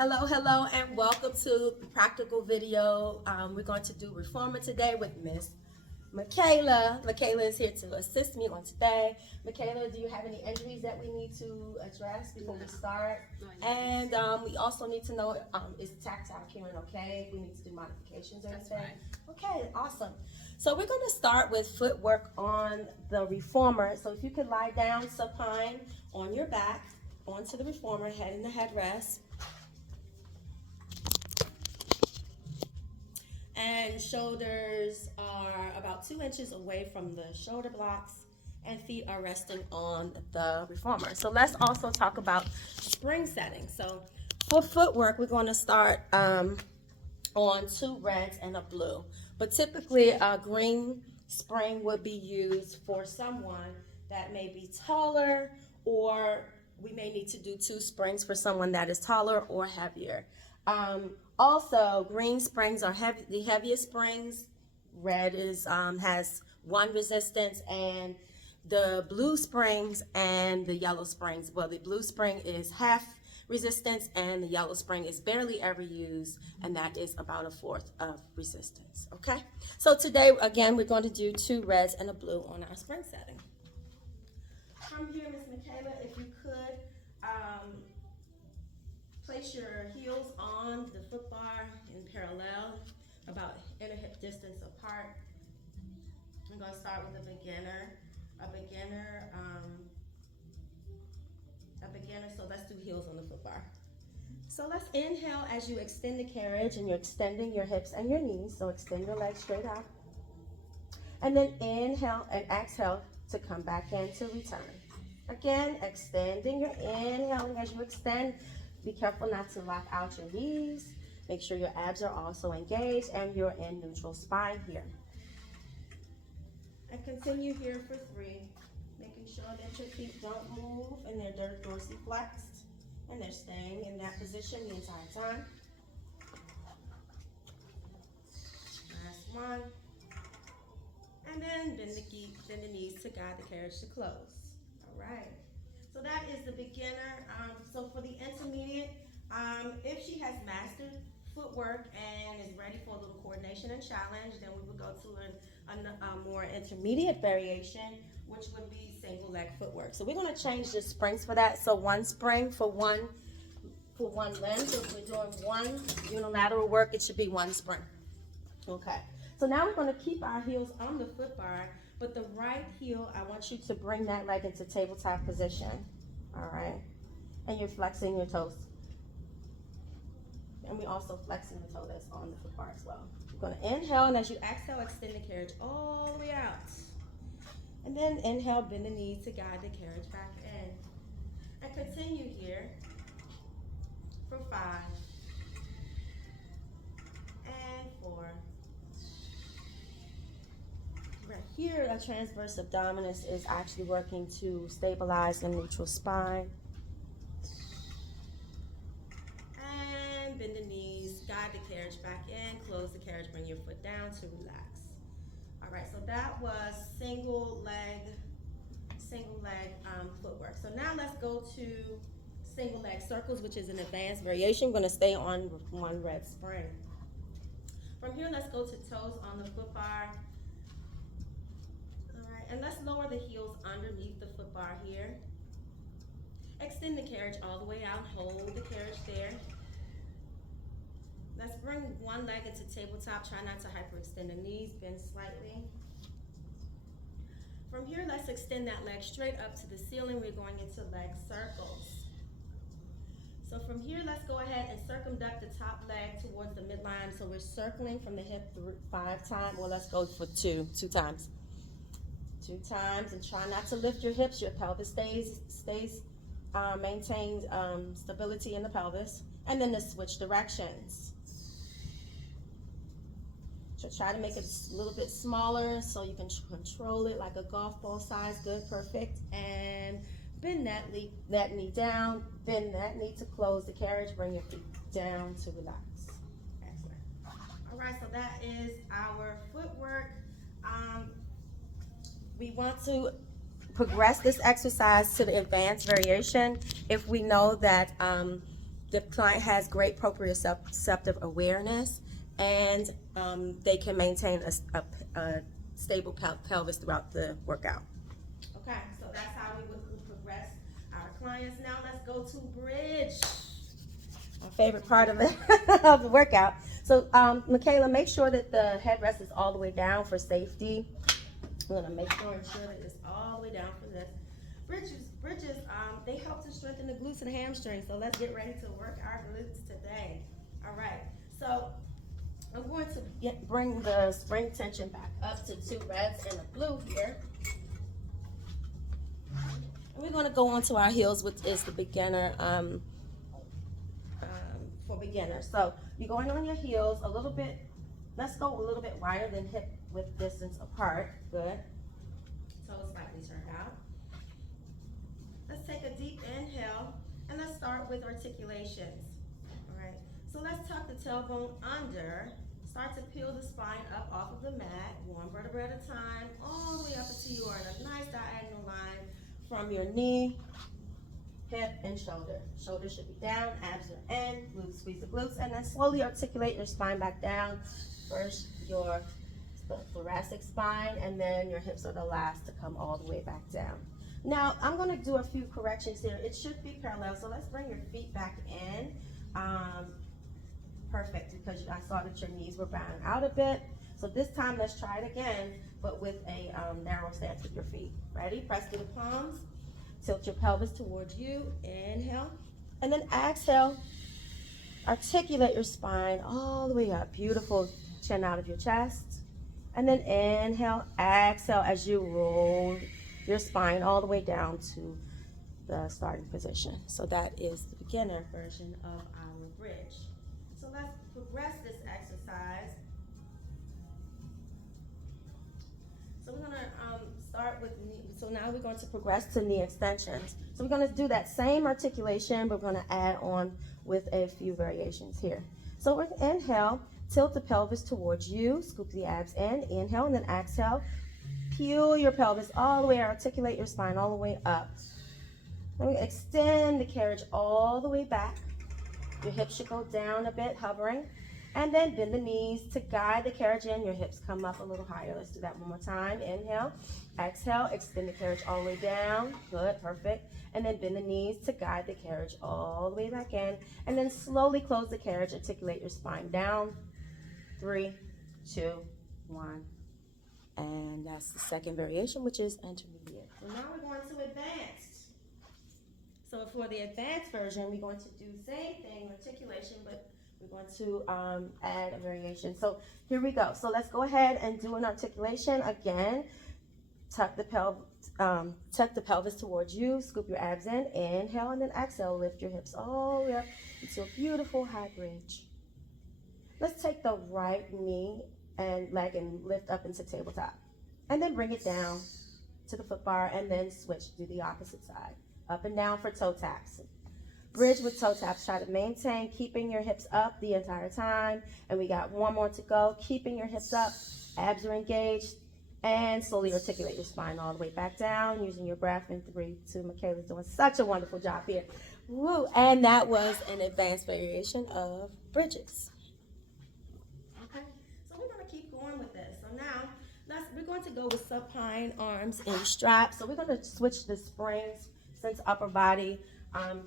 Hello, hello, and welcome to the practical video. We're going to do reformer today with Miss Michaela. Michaela is here to assist me on today. Michaela, do you have any injuries that we need to address before we start? And we also need to know, is tactile hearing okay? We need to do modifications or anything? Okay, awesome. So we're going to start with footwork on the reformer. So if you could lie down supine on your back onto the reformer, head in the headrest. And shoulders are about 2 inches away from the shoulder blocks, and feet are resting on the reformer. So let's also talk about spring settings. So for footwork, we're going to start on 2 reds and a blue. But typically a green spring would be used for someone that may be taller, or we may need to do 2 springs for someone that is taller or heavier. Also, green springs are the heaviest springs. Red has 1 resistance, and the blue springs and the yellow springs. Well, the blue spring is half resistance, and the yellow spring is barely ever used, and that is about 1/4 of resistance. Okay. So today, again, we're going to do 2 reds and a blue on our spring setting. From here, Miss Michaela, if you could. Place your heels on the foot bar in parallel, about inner hip distance apart. I'm going to start with a beginner. So let's do heels on the foot bar. So let's inhale as you extend the carriage, and you're extending your hips and your knees. So extend your legs straight out. And then inhale and exhale to come back in to return. Again, extending your inhaling as you extend. Be careful not to lock out your knees. Make sure your abs are also engaged and you're in neutral spine here. And continue here for 3, making sure that your feet don't move and they're dorsiflexed and they're staying in that position the entire time. Last one. And then bend the knees to guide the carriage to close. All right. So that is the beginner. So for the intermediate, if she has mastered footwork and is ready for a little coordination and challenge, then we would go to a more intermediate variation, which would be single leg footwork. So we're going to change the springs for that. So 1 spring for one limb. So if we're doing 1 unilateral work, it should be 1 spring. Okay. So now we're going to keep our heels on the foot bar, but the right heel, I want you to bring that leg into tabletop position. All right. And you're flexing your toes. And we're also flexing the toe that's on the foot bar as well. You're going to inhale, and as you exhale, extend the carriage all the way out. And then inhale, bend the knees to guide the carriage back in. And continue here for 5 and 4. Right here, a transverse abdominis is actually working to stabilize the neutral spine. And bend the knees, guide the carriage back in, close the carriage, bring your foot down to relax. All right, so that was single leg footwork. So now let's go to single leg circles, which is an advanced variation. We're going to stay on 1 red spring. From here, let's go to toes on the foot bar. And let's lower the heels underneath the foot bar here. Extend the carriage all the way out. Hold the carriage there. Let's bring 1 leg into tabletop. Try not to hyperextend the knees. Bend slightly. From here, let's extend that leg straight up to the ceiling. We're going into leg circles. So from here, let's go ahead and circumduct the top leg towards the midline. So we're circling from the hip 5 times. Well, let's go for 2 times. 2 times, and try not to lift your hips. Your pelvis maintains stability in the pelvis. And then to switch directions. So try to make it a little bit smaller so you can control it like a golf ball size. Good, perfect. And bend that knee down. Bend that knee to close the carriage. Bring your feet down to relax. Excellent. All right, so that is our footwork. We want to progress this exercise to the advanced variation if we know that the client has great proprioceptive awareness, and they can maintain a stable pelvis throughout the workout. Okay, so that's how we would progress our clients. Now let's go to bridge, my favorite part of it of the workout. So Michaela, make sure that the headrest is all the way down for safety. I'm gonna make sure and ensure that it's all the way down for this. Bridges, they help to strengthen the glutes and hamstrings. So let's get ready to work our glutes today. All right, so I'm going to bring the spring tension back up to 2 reds and a blue here. And we're gonna go on to our heels, which is the beginner, for beginners. So you're going on your heels a little bit. Let's go a little bit wider than hip width distance apart. Good. Toes slightly turned out. Let's take a deep inhale and let's start with articulations. All right. So let's tuck the tailbone under. Start to peel the spine up off of the mat, 1 vertebra at a time, all the way up until you are in a nice diagonal line from your knee, hip, and shoulder. Shoulders should be down, abs are in, glutes, squeeze the glutes, and then slowly articulate your spine back down. First, your thoracic spine, and then your hips are the last to come all the way back down. Now, I'm going to do a few corrections here. It should be parallel, so let's bring your feet back in. Perfect, because I saw that your knees were bowing out a bit. So this time, let's try it again, but with a narrow stance with your feet. Ready? Press through the palms. Tilt your pelvis towards you. Inhale. And then exhale. Articulate your spine all the way up. Beautiful. Chin out of your chest. And then inhale, exhale as you roll your spine all the way down to the starting position. So that is the beginner version of our bridge. So let's progress this exercise. So we're gonna start with knee. So now we're going to progress to knee extensions. So we're gonna do that same articulation, but we're gonna add on with a few variations here. So we're gonna inhale, tilt the pelvis towards you, scoop the abs in, inhale, and then exhale. Peel your pelvis all the way, articulate your spine all the way up. Then we extend the carriage all the way back. Your hips should go down a bit, hovering. And then bend the knees to guide the carriage in. Your hips come up a little higher. Let's do that one more time. Inhale, exhale, extend the carriage all the way down. Good, perfect. And then bend the knees to guide the carriage all the way back in. And then slowly close the carriage, articulate your spine down. 3, 2, 1. And that's the second variation, which is intermediate. So now we're going to advanced. So for the advanced version, we're going to do the same thing, articulation, but we're going to add a variation. So here we go. So let's go ahead and do an articulation again. Tuck the pelvis towards you. Scoop your abs in. Inhale and then exhale. Lift your hips all the way up into a beautiful high bridge. Let's take the right knee and leg and lift up into tabletop. And then bring it down to the foot bar and then switch. Do the opposite side. Up and down for toe taps. Bridge with toe taps. Try to maintain keeping your hips up the entire time. And we got one more to go. Keeping your hips up. Abs are engaged. And slowly articulate your spine all the way back down using your breath in 3, 2. Michaela's doing such a wonderful job here. Woo! And that was an advanced variation of bridges. Okay, so we're going to keep going with this. So now we're going to go with supine arms and straps. So we're going to switch the springs since upper body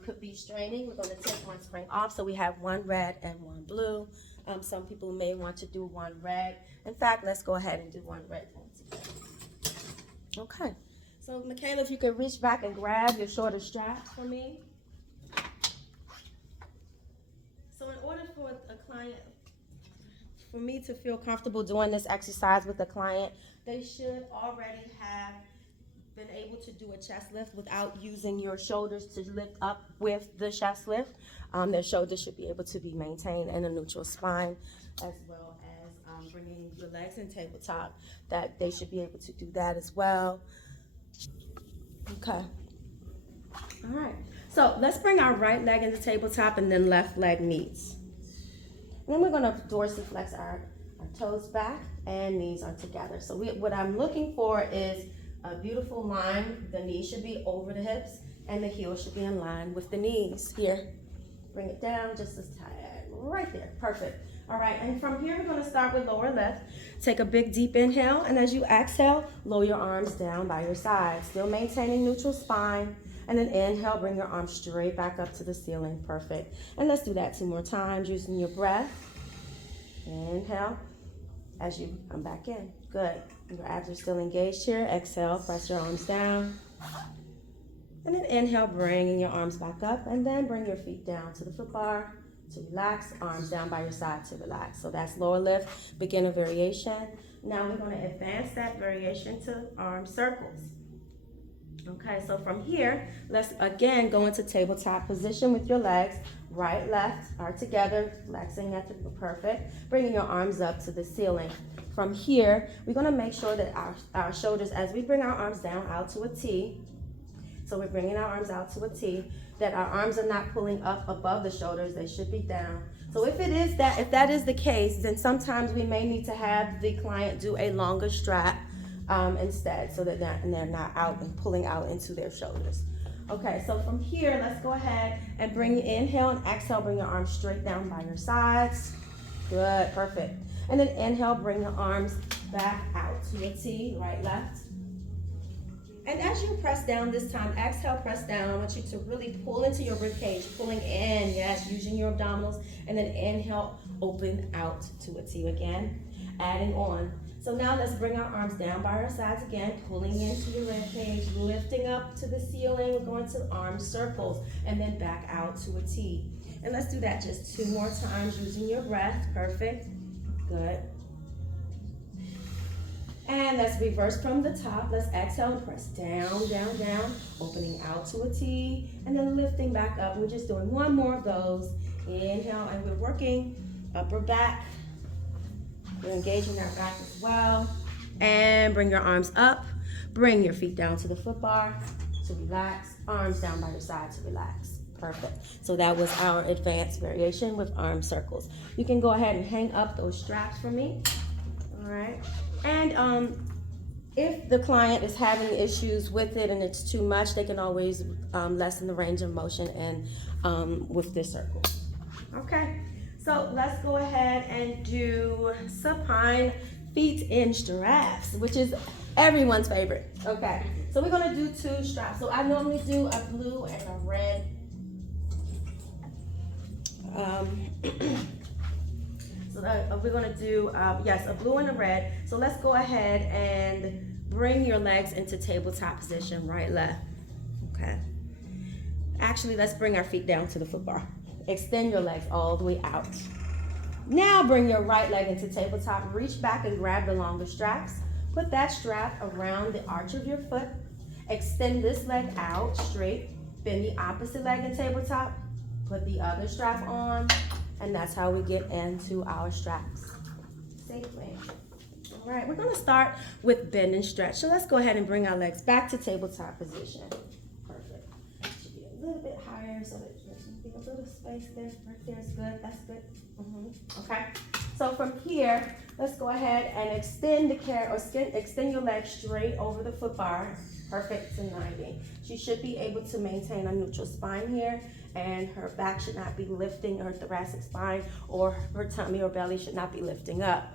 could be straining. We're going to take one spring off. So we have 1 red and 1 blue. Some people may want to do 1 red. In fact, let's go ahead and do 1 red. Okay, so Michaela, if you could reach back and grab your shorter straps for me. So in order for a client, for me to feel comfortable doing this exercise with a client, they should already have been able to do a chest lift without using your shoulders to lift up with the chest lift. Their shoulders should be able to be maintained in a neutral spine, as well as bringing your legs in tabletop, that they should be able to do that as well. Okay. All right. So let's bring our right leg into tabletop and then left leg meets. And then we're going to dorsiflex our toes back and knees are together. So what I'm looking for is a beautiful line. The knees should be over the hips and the heels should be in line with the knees here. Bring it down just a tad, right there, perfect. All right, and from here, we're gonna start with lower left. Take a big deep inhale, and as you exhale, lower your arms down by your sides, still maintaining neutral spine. And then inhale, bring your arms straight back up to the ceiling, perfect. And let's do that 2 more times, using your breath. Inhale, as you come back in, good. Your abs are still engaged here. Exhale, press your arms down. And then inhale, bringing your arms back up, and then bring your feet down to the foot bar to relax, arms down by your side to relax. So that's lower lift, beginner variation. Now we're going to advance that variation to arm circles. Okay, so from here, let's again go into tabletop position with your legs. Right, left are together, flexing at the perfect, bringing your arms up to the ceiling. From here, we're going to make sure that our shoulders, as we bring our arms down out to a T, so we're bringing our arms out to a T, that our arms are not pulling up above the shoulders, they should be down. So if that is the case, then sometimes we may need to have the client do a longer strap instead, so that they're not out and pulling out into their shoulders. Okay, so from here, let's go ahead and inhale and exhale, bring your arms straight down by your sides. Good, perfect. And then inhale, bring your arms back out to a T, right, left. And as you press down this time, exhale, press down. I want you to really pull into your rib cage, pulling in, yes, using your abdominals. And then inhale, open out to a T again, adding on. So now let's bring our arms down by our sides again, pulling into your rib cage, lifting up to the ceiling. We're going to arm circles and then back out to a T. And let's do that just 2 more times using your breath. Perfect. Good. And let's reverse from the top. Let's exhale and press down, down, down, opening out to a T, and then lifting back up. We're just doing 1 more of those. Inhale, and we're working upper back. We're engaging our back as well. And bring your arms up. Bring your feet down to the foot bar to relax. Arms down by your side to relax. Perfect. So that was our advanced variation with arm circles. You can go ahead and hang up those straps for me. All right. And if the client is having issues with it and it's too much, they can always lessen the range of motion and with this circle. Okay. So let's go ahead and do supine feet in straps, which is everyone's favorite. Okay, so we're gonna do 2 straps. So I normally do a blue and a red. We're gonna do, yes, a blue and a red. So let's go ahead and bring your legs into tabletop position, right, left. Okay. Actually, let's bring our feet down to the foot bar. Extend your legs all the way out. Now bring your right leg into tabletop. Reach back and grab the longer straps. Put that strap around the arch of your foot. Extend this leg out straight. Bend the opposite leg in tabletop. Put the other strap on. And that's how we get into our straps safely. All right, we're gonna start with bend and stretch. So let's go ahead and bring our legs back to tabletop position. Perfect. Should be a little bit higher so that there should be a little space there. Right there is good, that's good. Okay, so from here, let's go ahead and extend your leg straight over the foot bar. Perfect to 90. She should be able to maintain a neutral spine here, and her back should not be lifting, her thoracic spine or her tummy or belly should not be lifting up.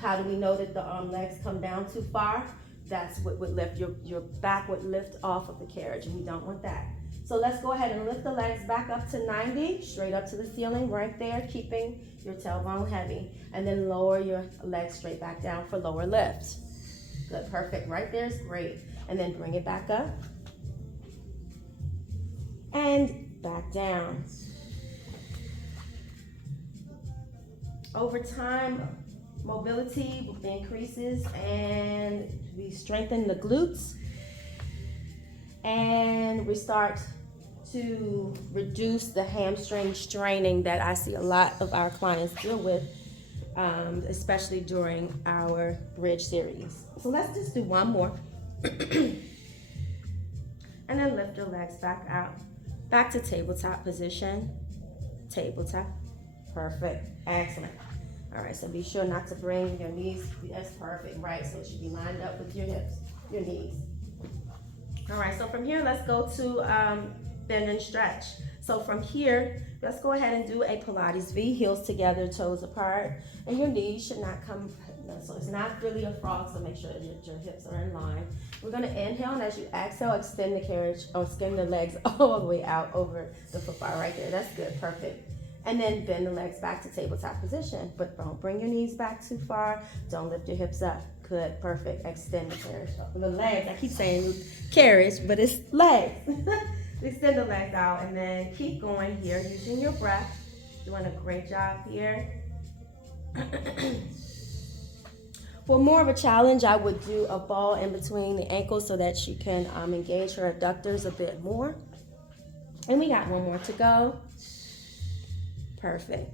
How do we know that the legs come down too far? That's what would lift, your back would lift off of the carriage, and we don't want that. So let's go ahead and lift the legs back up to 90, straight up to the ceiling right there, keeping your tailbone heavy. And then lower your legs straight back down for lower lift. Good, perfect, right there is great. And then bring it back up. And back down. Over time, mobility increases and we strengthen the glutes. And we start to reduce the hamstring straining that I see a lot of our clients deal with, especially during our bridge series. So let's just do 1 more. And then lift your legs back out. Back to tabletop position. Tabletop. Perfect. Excellent. All right, so be sure not to bring your knees. That's perfect, right? So it should be lined up with your hips, your knees. All right, so from here, let's go to bend and stretch. So from here, let's go ahead and do a Pilates V, heels together, toes apart, and your knees should not come, so it's not really a frog, so make sure that your hips are in line. We're gonna inhale, and as you exhale, extend the carriage, or extend the legs all the way out over the foot bar right there. That's good, perfect. And then bend the legs back to tabletop position, but don't bring your knees back too far. Don't lift your hips up. Good, perfect. Extend the carriage, the legs. I keep saying carriage, but it's legs. Extend the legs out and then keep going here using your breath. Doing a great job here. For more of a challenge, I would do a ball in between the ankles so that she can engage her adductors a bit more. And we got one more to go. Perfect.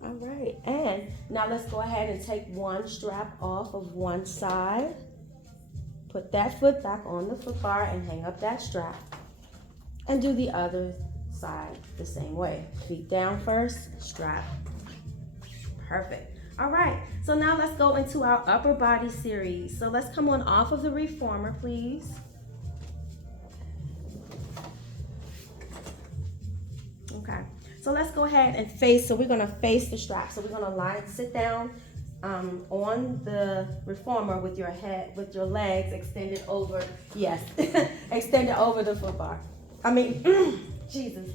All right, and now let's go ahead and take one strap off of one side. Put that foot back on the foot bar and hang up that strap. And do the other side the same way. Feet down first, strap. Perfect. All right, so now let's go into our upper body series. So let's come on off of the reformer, please. Okay, so let's go ahead and face, so we're gonna face the strap. So we're gonna sit down on the reformer with your head, with your legs extended over, yes, extended over the foot bar. I mean, Jesus,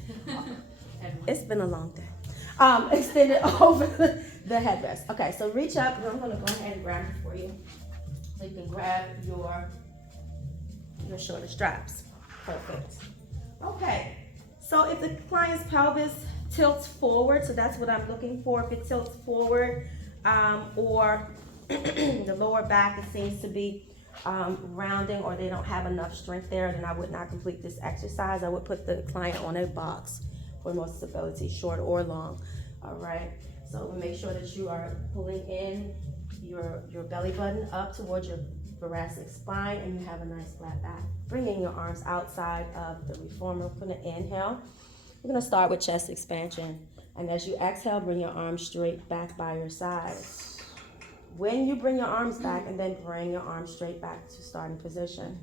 it's been a long day. Extend it over the headrest. Okay, so reach up, and I'm gonna go ahead and grab it for you. So you can grab your shoulder straps. Perfect. Okay, so if the client's pelvis tilts forward, so that's what I'm looking for. If it tilts forward, or the lower back, it seems to be rounding, or they don't have enough strength there, then I would not complete this exercise. I would put the client on a box for more stability, short or long. All right, so make sure that you are pulling in your belly button up towards your thoracic spine, and you have a nice flat back. Bringing your arms outside of the reformer. We're gonna inhale. We're gonna start with chest expansion, and as you exhale, bring your arms straight back by your side. When you bring your arms back, and then bring your arms straight back to starting position.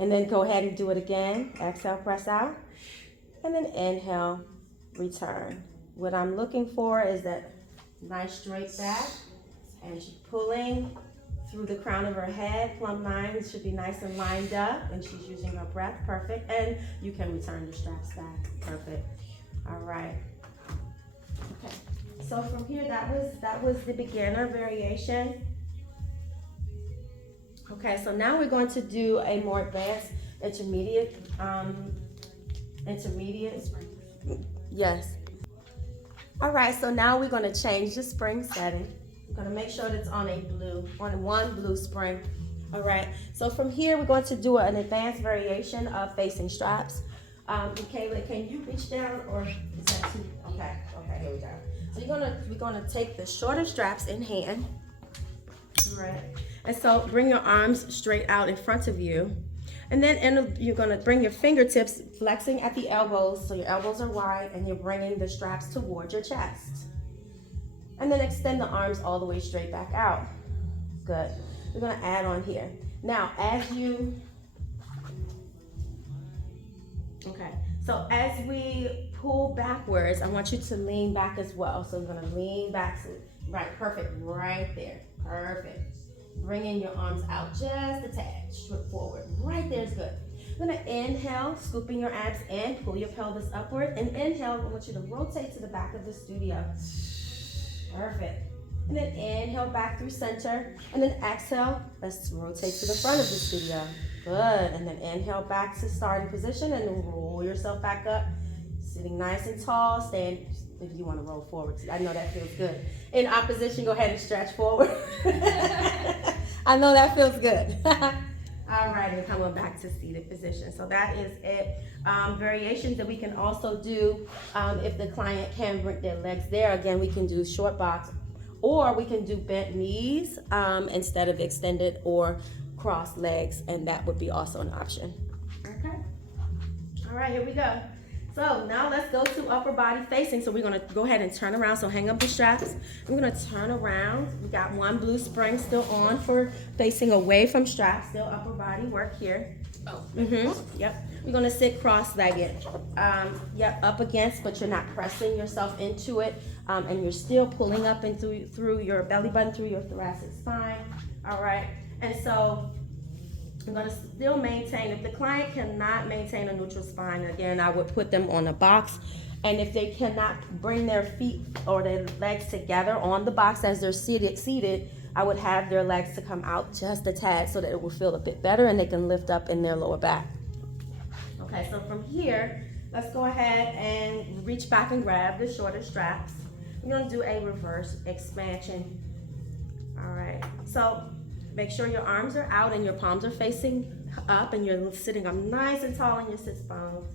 And then go ahead and do it again. Exhale, press out. And then inhale, return. What I'm looking for is that nice straight back. And she's pulling through the crown of her head. Plumb lines should be nice and lined up. And she's using her breath. Perfect. And you can return your straps back. Perfect. All right. Okay. So from here, that was the beginner variation. Okay, so now we're going to do a more advanced intermediate. Yes. All right, so now we're going to change the spring setting. We're going to make sure that it's on one blue spring. All right, so from here, we're going to do an advanced variation of facing straps. Michaela, can you reach down, or is that too? Okay, here we go. So we're gonna take the shorter straps in hand. All right. And so bring your arms straight out in front of you. And then you're gonna bring your fingertips flexing at the elbows, so your elbows are wide, and you're bringing the straps towards your chest. And then extend the arms all the way straight back out. Good. We're gonna add on here. Now, so as we pull backwards, I want you to lean back as well. So we're gonna lean back, right, perfect, right there, perfect. Bringing your arms out just a tad, straight forward, right there is good. We're gonna inhale, scooping your abs in, pull your pelvis upward, and inhale, I want you to rotate to the back of the studio. Perfect. And then inhale back through center, and then exhale, let's rotate to the front of the studio. Good, and then inhale back to starting position, and then roll yourself back up. Sitting nice and tall, stand, if you want to roll forward. I know that feels good. In opposition, go ahead and stretch forward. I know that feels good. All right, and come on back to seated position. So that is it. Variations that we can also do if the client can bring their legs there. Again, we can do short box, or we can do bent knees instead of extended or crossed legs, and that would be also an option. Okay. All right, here we go. So now let's go to upper body facing. So we're gonna go ahead and turn around. So hang up the straps. We're gonna turn around. We got one blue spring still on for facing away from straps. Still upper body work here. Oh. Yep. You're gonna sit cross-legged. Yep, up against, but you're not pressing yourself into it. And you're still pulling up and through your belly button, through your thoracic spine. All right, and so I'm gonna still maintain. If the client cannot maintain a neutral spine, again, I would put them on a box. And if they cannot bring their feet or their legs together on the box as they're seated, I would have their legs to come out just a tad so that it will feel a bit better and they can lift up in their lower back. Okay, so from here, let's go ahead and reach back and grab the shorter straps. We're gonna do a reverse expansion. All right, so make sure your arms are out and your palms are facing up and you're sitting up nice and tall in your sits bone.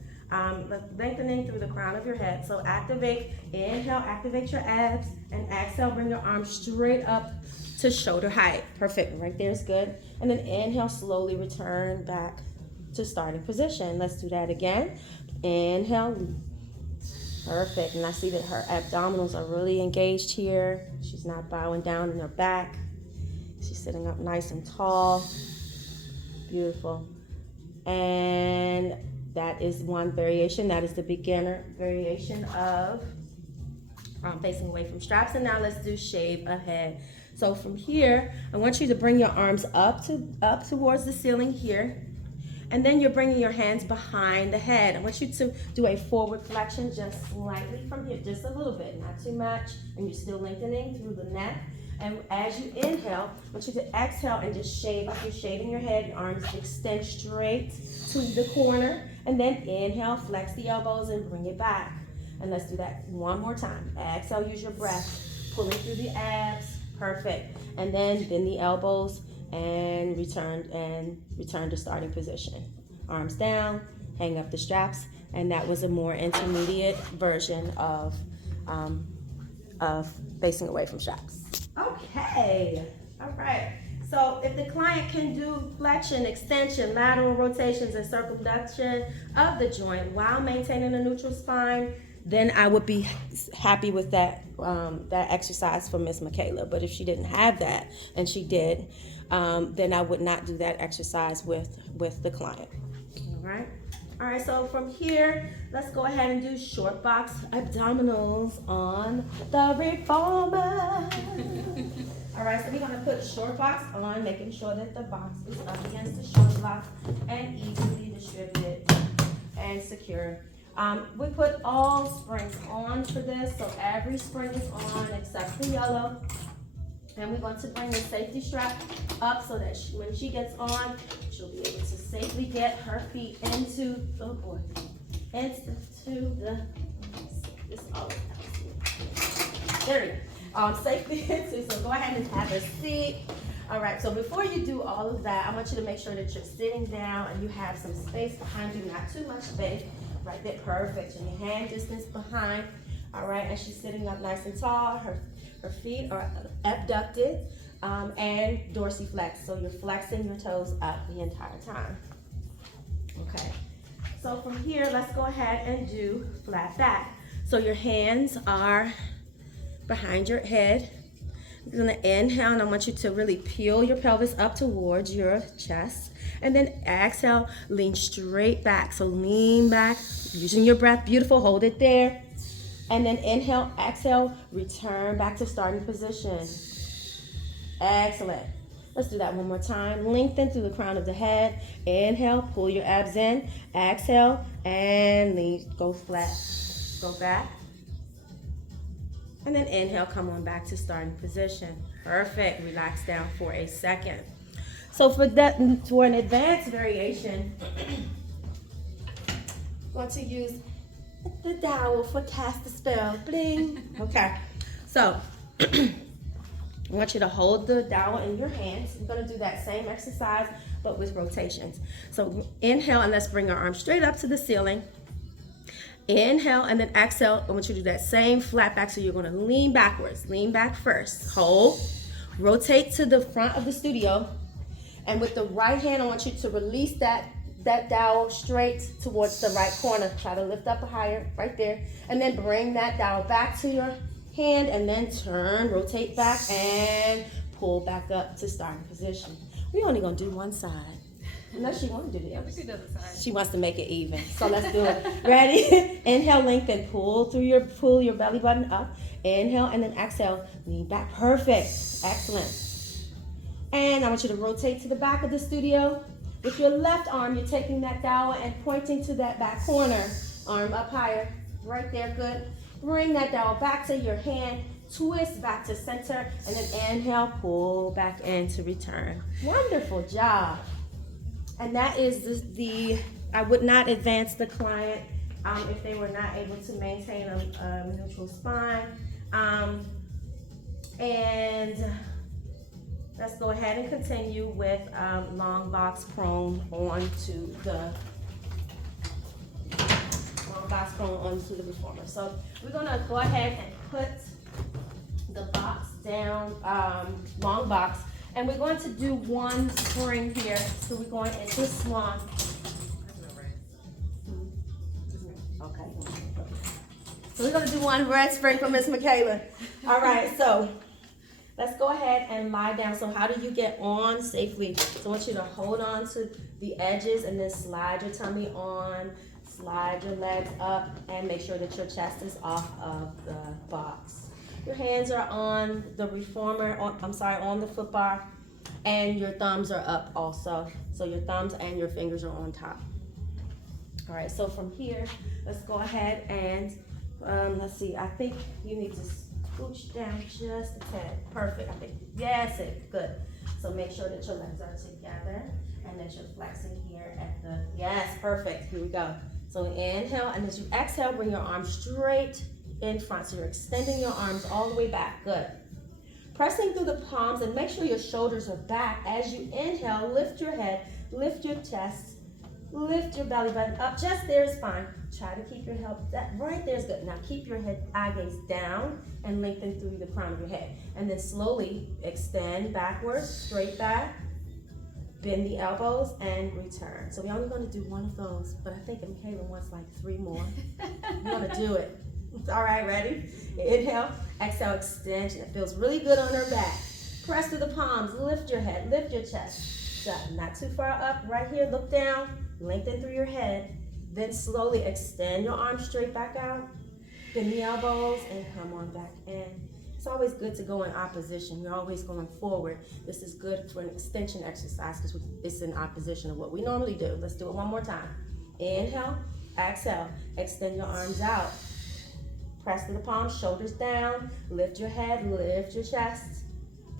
Lengthening through the crown of your head. So inhale, activate your abs, and exhale, bring your arms straight up to shoulder height. Perfect, right there is good. And then inhale, slowly return back to starting position. Let's do that again. Inhale, perfect. And I see that her abdominals are really engaged here. She's not bowing down in her back. She's sitting up nice and tall. Beautiful. And that is one variation. That is the beginner variation of facing away from straps. And now let's do shave ahead. So from here, I want you to bring your arms up towards the ceiling here. And then you're bringing your hands behind the head. I want you to do a forward flexion just slightly from here, just a little bit, not too much. And you're still lengthening through the neck. And as you inhale, I want you to exhale and just shave. Like you're shaving your head, your arms extend straight to the corner. And then inhale, flex the elbows and bring it back. And let's do that one more time. Exhale, use your breath, pulling through the abs. Perfect. And then bend the elbows and return to starting position. Arms down, hang up the straps, and that was a more intermediate version of facing away from straps. Okay, all right. So if the client can do flexion, extension, lateral rotations, and circumduction of the joint while maintaining a neutral spine, then I would be happy with that exercise for Miss Michaela. But if she didn't have that, and she did, then I would not do that exercise with the client. All right. All right, so from here, let's go ahead and do short box abdominals on the reformer. All right, so we're gonna put a short box on, making sure that the box is up against the shoulder block and easily distributed and secure. We put all springs on for this, so every spring is on except the yellow. And we're going to bring the safety strap up so that when she gets on, she'll be able to safely get her feet into the there you go. Safely into, so go ahead and have a seat. All right, so before you do all of that, I want you to make sure that you're sitting down and you have some space behind you, not too much space. Right there, perfect. And your hand distance behind. All right, and she's sitting up nice and tall. Her feet are abducted and dorsiflexed. So you're flexing your toes up the entire time. Okay, so from here, let's go ahead and do flat back. So your hands are behind your head. You're gonna inhale, and I want you to really peel your pelvis up towards your chest. And then exhale, lean straight back. So lean back, using your breath, beautiful, hold it there. And then inhale, exhale, return back to starting position. Excellent. Let's do that one more time. Lengthen through the crown of the head. Inhale, pull your abs in. Exhale, and lean, go flat. Go back. And then inhale, come on back to starting position. Perfect. Relax down for a second. So for an advanced variation, I'm going to use the dowel for cast the spell. Bling. Okay. So I want you to hold the dowel in your hands. We're going to do that same exercise, but with rotations. So inhale, and let's bring our arms straight up to the ceiling. Inhale, and then exhale. I want you to do that same flat back. So you're going to lean backwards. Lean back first. Hold. Rotate to the front of the studio. And with the right hand, I want you to release that dowel straight towards the right corner. Try to lift up higher, right there. And then bring that dowel back to your hand, and then turn, rotate back, and pull back up to starting position. We're only going to do one side. Unless she wants to do the other We could do the side. She wants to make it even. So let's do it. Ready? Inhale, lengthen, pull your belly button up. Inhale and then exhale, lean back. Perfect. Excellent. And I want you to rotate to the back of the studio. With your left arm, you're taking that dowel and pointing to that back corner. Arm up higher. Right there, good. Bring that dowel back to your hand. Twist back to center. And then inhale, pull back in to return. Wonderful job. And that is I would not advance the client if they were not able to maintain a neutral spine. And let's go ahead and continue with long box prone onto the reformer. So we're gonna go ahead and put the box down, long box. And we're going to do one spring here. So we're going into swan. Okay. So we're going to do one red spring for Miss Michaela. All right, so let's go ahead and lie down. So how do you get on safely? So I want you to hold on to the edges and then slide your tummy on, slide your legs up, and make sure that your chest is off of the box. Your hands are on the reformer, on the foot bar, and your thumbs are up also. So your thumbs and your fingers are on top. All right, so from here, let's go ahead and, let's see, I think you need to scooch down just a tad. Perfect, I think, yes, good. So make sure that your legs are together and that you're flexing here at the, yes, perfect, here we go. So inhale, and as you exhale, bring your arms straight in front. So you're extending your arms all the way back. Good. Pressing through the palms and make sure your shoulders are back. As you inhale, lift your head, lift your chest, lift your belly button up. Just there is fine. Try to keep your head, that right there is good. Now keep your head, eye gaze down and lengthen through the crown of your head. And then slowly extend backwards, straight back, bend the elbows and return. So we're only going to do one of those, but I think Michaela wants like 3 more. We're going to do it. All right, ready? Inhale, exhale, extension. It feels really good on her back. Press through the palms, lift your head, lift your chest. Not too far up, right here, look down, lengthen through your head. Then slowly extend your arms straight back out, bend the elbows, and come on back in. It's always good to go in opposition. You're always going forward. This is good for an extension exercise because it's in opposition of what we normally do. Let's do it one more time. Inhale, exhale, extend your arms out. Press to the palms, shoulders down, lift your head, lift your chest.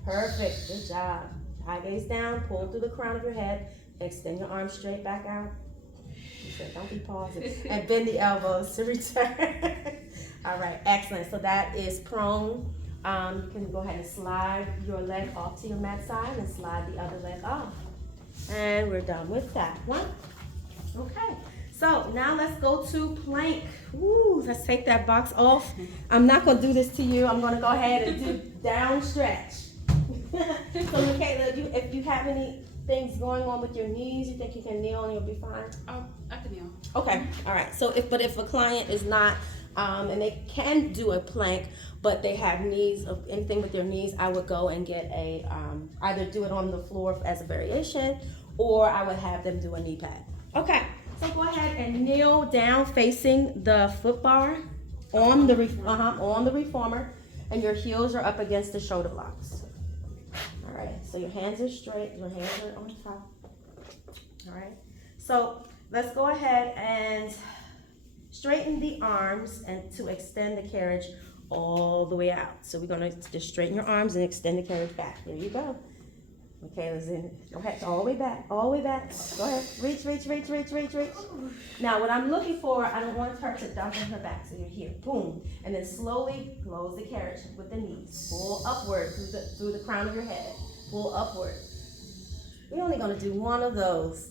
Perfect, good job. Eye gaze down, pull through the crown of your head, extend your arms straight back out. Don't be pausing. And bend the elbows to return. All right, excellent. So that is prone. You can go ahead and slide your leg off to your mat side and slide the other leg off. And we're done with that one. Okay. So now let's go to plank. Woo, let's take that box off. I'm not gonna do this to you. I'm gonna go ahead and do down stretch. So Michaela, if you have any things going on with your knees, you think you can kneel and you'll be fine? Oh, I can kneel. Okay, all right. So if a client is not, and they can do a plank, but they have needs of anything with their knees, I would go and get a, either do it on the floor as a variation, or I would have them do a knee pad. Okay. So go ahead and kneel down facing the foot bar on the reformer, and your heels are up against the shoulder blocks. All right, so your hands are straight, your hands are on top. All right, so let's go ahead and straighten the arms and to extend the carriage all the way out. So we're gonna just straighten your arms and extend the carriage back. There you go. Michaela's in it. Go ahead, all the way back, all the way back. Go ahead, reach. Now what I'm looking for, I don't want her to dump on her back, so you're here, boom. And then slowly close the carriage with the knees. Pull upward through the crown of your head. Pull upward. We're only gonna do one of those.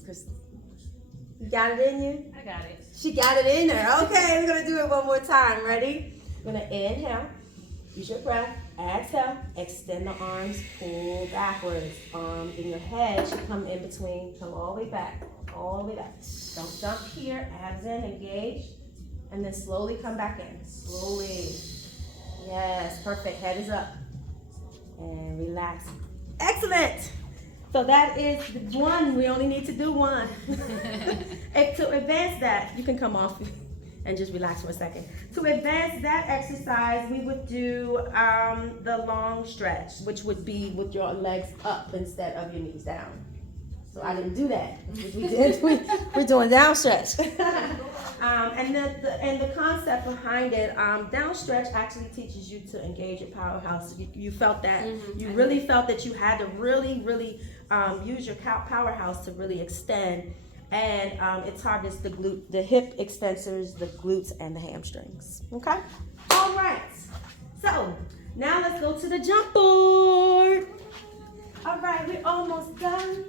You got it in you? I got it. She got it in there. Okay, we're gonna do it one more time. Ready? We're gonna inhale, use your breath. Exhale, extend the arms, pull backwards. Arms in your head should come in between, come all the way back, all the way back. Don't jump here, abs in, engage, and then slowly come back in, slowly. Yes, perfect, head is up. And relax. Excellent. So that is the one. We only need to do one. And to advance that, you can come off and just relax for a second. To advance that exercise, we would do the long stretch, which would be with your legs up instead of your knees down. So I didn't do that. We're doing down stretch. And the concept behind it, down stretch actually teaches you to engage your powerhouse. You felt that. You really felt that you had to really use your powerhouse to really extend. And it targets the hip extensors, the glutes, and the hamstrings. Okay? All right. So now let's go to the jump board. All right, we're almost done.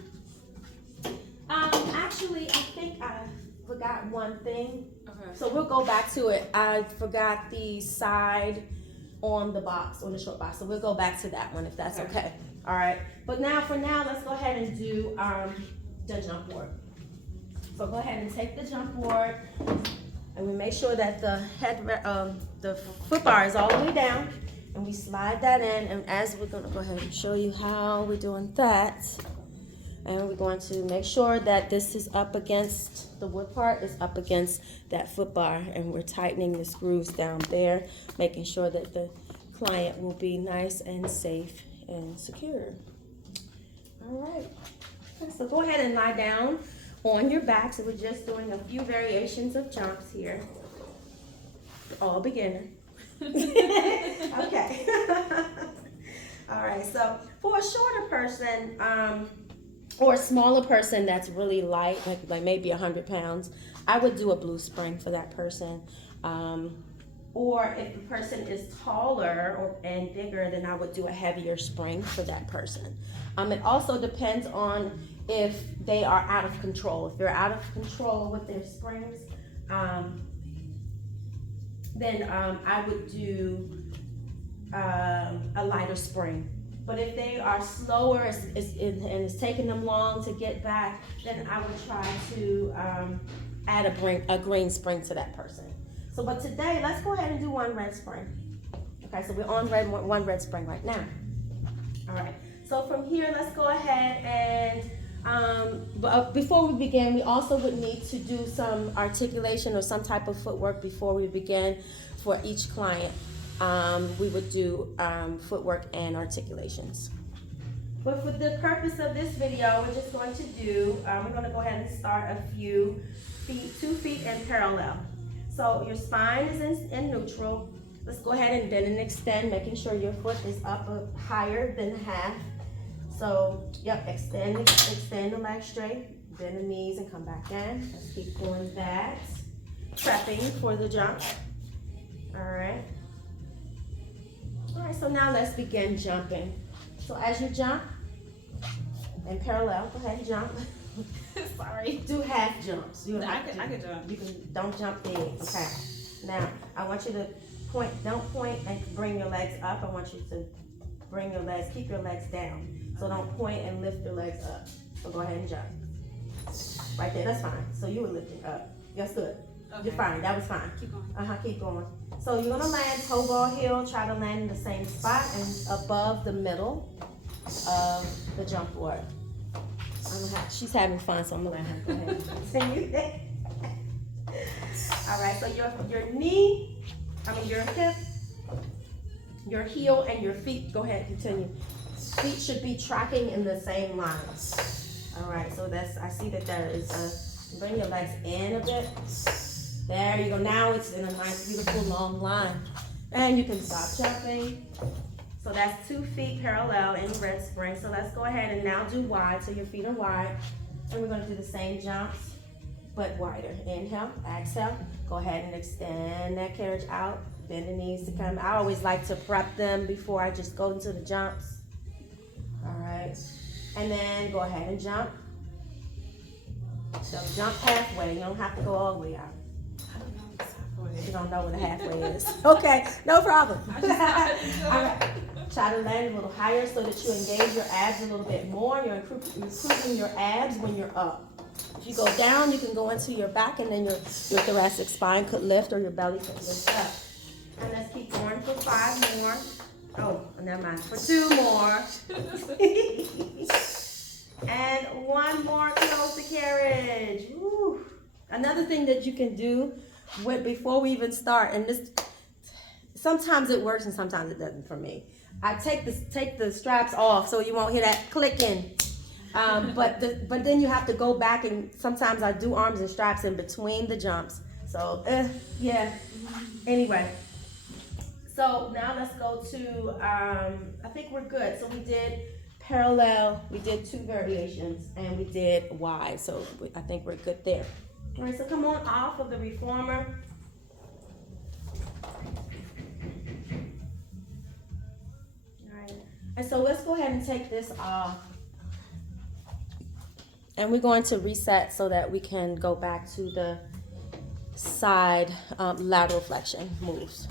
Actually, I think I forgot one thing. Okay. So we'll go back to it. I forgot the side on the box, on the short box. So we'll go back to that one if that's okay. All right. But for now, let's go ahead and do the jump board. So go ahead and take the jump board, and we make sure that the foot bar is all the way down, and we slide that in. And as we're gonna go ahead and show you how we're doing that, and we're going to make sure that this is up against the wood part is up against that foot bar, and we're tightening the screws down there, making sure that the client will be nice and safe and secure. All right. So go ahead and lie down on your back. So we're just doing a few variations of jumps here. All beginner. Okay. All right. So for a shorter person, or a smaller person that's really light, like maybe 100 pounds, I would do a blue spring for that person. Or if the person is taller and bigger, then I would do a heavier spring for that person. It also depends on if they are out of control. If they're out of control with their springs, then I would do a lighter spring. But if they are slower and it's taking them long to get back, then I would try to add a green spring to that person. So, but today, let's go ahead and do one red spring. Okay, so we're on one red spring right now. All right, so from here, let's go ahead and before we begin, we also would need to do some articulation or some type of footwork before we begin for each client. We would do footwork and articulations. But for the purpose of this video, we're just going to do, we're going to go ahead and start a few feet, 2 feet in parallel. So your spine is in neutral. Let's go ahead and bend and extend, making sure your foot is up higher than half. So, yep, extend the leg straight, bend the knees and come back in. Let's keep doing that. Prepping for the jump. All right. All right, so now let's begin jumping. So as you jump, in parallel, go ahead and jump. Sorry. Do half jumps. I could jump. Don't jump big. Okay. Now, I want you to don't point and bring your legs up. I want you to bring your legs, keep your legs down. So don't point and lift your legs up. So go ahead and jump. Right there, that's fine. So you were lifting up. That's good. Okay. You're fine, that was fine. Keep going. Keep going. So you're gonna land toe ball heel, try to land in the same spot and above the middle of the jump board. She's having fun, so I'm gonna let her go ahead and continue. All right, so your hip, your heel, and your feet, go ahead and continue. Feet should be tracking in the same line. All right, so I see that there is bring your legs in a bit. There you go, now it's in a nice, beautiful, long line. And you can stop jumping. So that's 2 feet parallel in red spring. So let's go ahead and now do wide, so your feet are wide. And we're gonna do the same jumps, but wider. Inhale, exhale. Go ahead and extend that carriage out. Bend the knees to come. I always like to prep them before I just go into the jumps. All right. And then go ahead and jump. So jump halfway. You don't have to go all the way out. You don't know what a halfway is. Okay, no problem. All right. Try to land a little higher so that you engage your abs a little bit more. You're improving your abs when you're up. If you go down, you can go into your back, and then your thoracic spine could lift, or your belly could lift up. And let's keep going for 5 more. Oh, never mind. For 2 more. And one more, close the carriage. Woo. Another thing that you can do before we even start, and this, sometimes it works and sometimes it doesn't for me. I take the straps off so you won't hear that clicking. But then you have to go back, and sometimes I do arms and straps in between the jumps. So yeah. Anyway, so now let's go to I think we're good. So we did parallel, we did 2 variations, and we did wide. So I think we're good there. All right, so come on off of the reformer. All right, and so let's go ahead and take this off. And we're going to reset so that we can go back to the side lateral flexion moves.